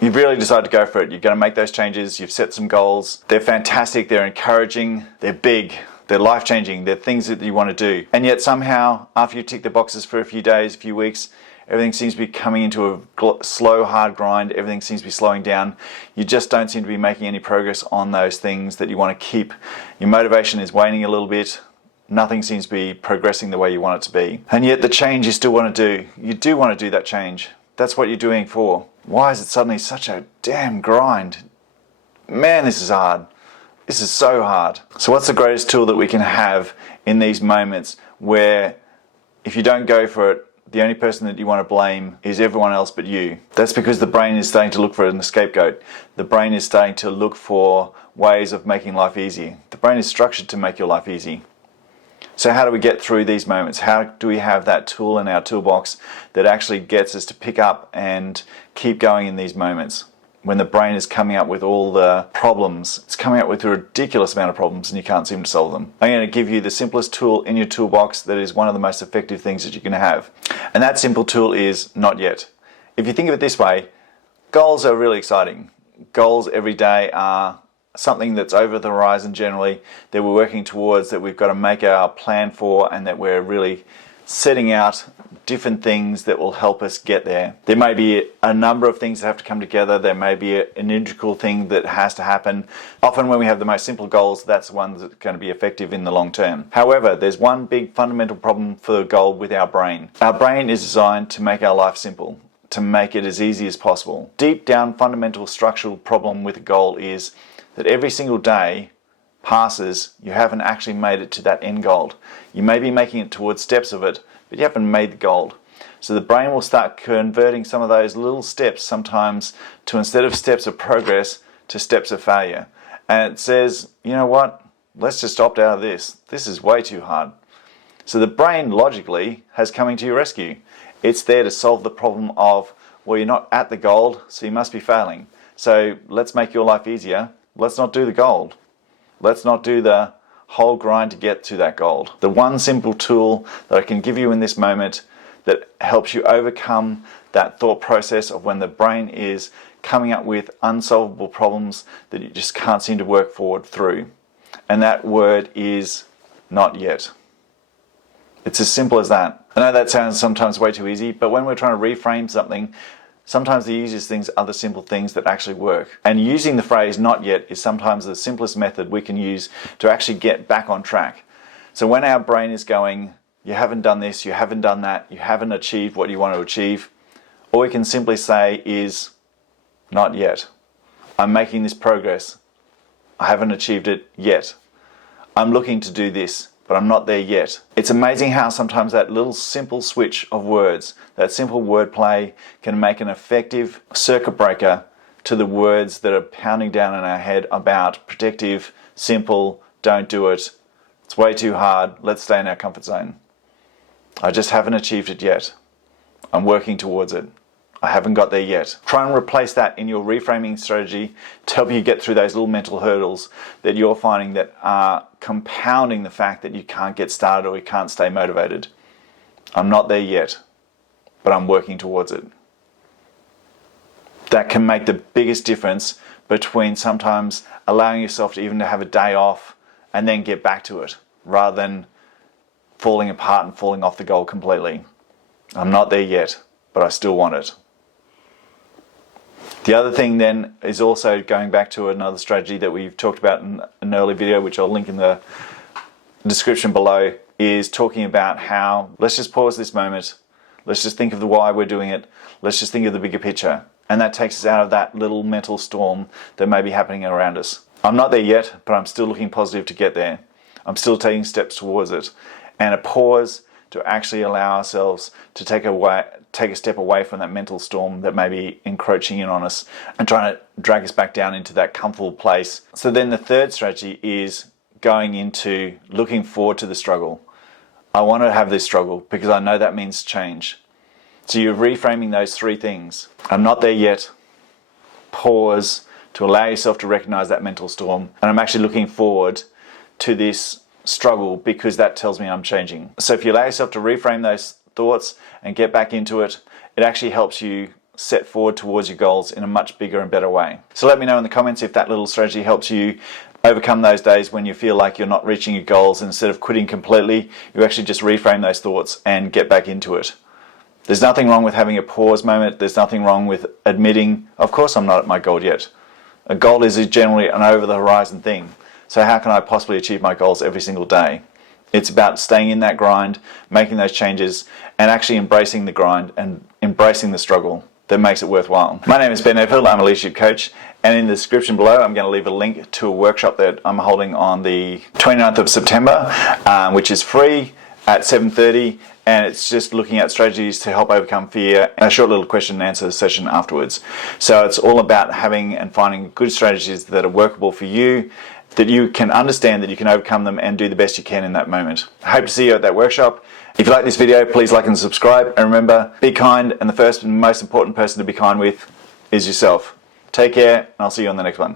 You've really decided to go for it. You're going to make those changes. You've set some goals. They're fantastic. They're encouraging. They're big. They're life-changing. They're things that you want to do. And yet somehow, after you tick the boxes for a few days, a few weeks, everything seems to be coming into a slow, hard grind. Everything seems to be slowing down. You just don't seem to be making any progress on those things that you want to keep. Your motivation is waning a little bit. Nothing seems to be progressing the way you want it to be. And yet the change you still want to do. You do want to do that change. That's what you're doing for. Why is it suddenly such a damn grind? Man, this is hard. This is so hard. So what's the greatest tool that we can have in these moments where if you don't go for it, the only person that you want to blame is everyone else but you? That's because the brain is starting to look for a scapegoat. The brain is starting to look for ways of making life easy. The brain is structured to make your life easy. So how do we get through these moments? How do we have that tool in our toolbox that actually gets us to pick up and keep going in these moments? When the brain is coming up with all the problems, it's coming up with a ridiculous amount of problems and you can't seem to solve them. I'm going to give you the simplest tool in your toolbox that is one of the most effective things that you can have. And that simple tool is not yet. If you think of it this way, goals are really exciting. Goals every day are something that's over the horizon generally, that we're working towards, that we've got to make our plan for, and that we're really setting out different things that will help us get there. There may be a number of things that have to come together. There may be an integral thing that has to happen. Often when we have the most simple goals, that's the one that's going to be effective in the long term. However, there's one big fundamental problem for the goal with our brain. Our brain is designed to make our life simple, to make it as easy as possible. Deep down fundamental structural problem with a goal is that every single day passes, you haven't actually made it to that end goal. You may be making it towards steps of it, but you haven't made the goal. So the brain will start converting some of those little steps sometimes to, instead of steps of progress, to steps of failure. And it says, you know what, let's just opt out of this. This is way too hard. So the brain logically has coming to your rescue. It's there to solve the problem of, well, you're not at the goal, so you must be failing. So let's make your life easier. Let's not do the goal. Let's not do the whole grind to get to that goal. The one simple tool that I can give you in this moment that helps you overcome that thought process of when the brain is coming up with unsolvable problems that you just can't seem to work forward through. And that word is not yet. It's as simple as that. I know that sounds sometimes way too easy, but when we're trying to reframe something, sometimes the easiest things are the simple things that actually work. And using the phrase not yet is sometimes the simplest method we can use to actually get back on track. So when our brain is going, you haven't done this, you haven't done that, you haven't achieved what you want to achieve, all we can simply say is, not yet. I'm making this progress. I haven't achieved it yet. I'm looking to do this, but I'm not there yet. It's amazing how sometimes that little simple switch of words, that simple wordplay can make an effective circuit breaker to the words that are pounding down in our head about protective, simple, don't do it, it's way too hard, let's stay in our comfort zone. I just haven't achieved it yet. I'm working towards it. I haven't got there yet. Try and replace that in your reframing strategy to help you get through those little mental hurdles that you're finding that are compounding the fact that you can't get started or you can't stay motivated. I'm not there yet, but I'm working towards it. That can make the biggest difference between sometimes allowing yourself to even to have a day off and then get back to it, rather than falling apart and falling off the goal completely. I'm not there yet, but I still want it. The other thing then is also going back to another strategy that we've talked about in an early video, which I'll link in the description below, is talking about how, let's just pause this moment, let's just think of the why we're doing it, let's just think of the bigger picture. And that takes us out of that little mental storm that may be happening around us. I'm not there yet, but I'm still looking positive to get there. I'm still taking steps towards it. And a pause to actually allow ourselves to take a step away from that mental storm that may be encroaching in on us and trying to drag us back down into that comfortable place. So then the third strategy is going into looking forward to the struggle. I want to have this struggle because I know that means change. So you're reframing those three things. I'm not there yet. Pause to allow yourself to recognize that mental storm. And I'm actually looking forward to this struggle because that tells me I'm changing. So if you allow yourself to reframe those thoughts and get back into it, it actually helps you set forward towards your goals in a much bigger and better way. So let me know in the comments if that little strategy helps you overcome those days when you feel like you're not reaching your goals, and instead of quitting completely, you actually just reframe those thoughts and get back into it. There's nothing wrong with having a pause moment. There's nothing wrong with admitting, of course I'm not at my goal yet. A goal is generally an over the horizon thing. So how can I possibly achieve my goals every single day? It's about staying in that grind, making those changes, and actually embracing the grind and embracing the struggle that makes it worthwhile. My name is Ben Edfield, I'm a leadership coach, and in the description below I'm going to leave a link to a workshop that I'm holding on the 29th of September, which is free at 7:30, and it's just looking at strategies to help overcome fear, and a short little question and answer session afterwards. So it's all about having and finding good strategies that are workable for you, that you can understand, that you can overcome them and do the best you can in that moment. I hope to see you at that workshop. If you like this video, please like and subscribe, and remember, be kind, and the first and most important person to be kind with is yourself. Take care, and I'll see you on the next one.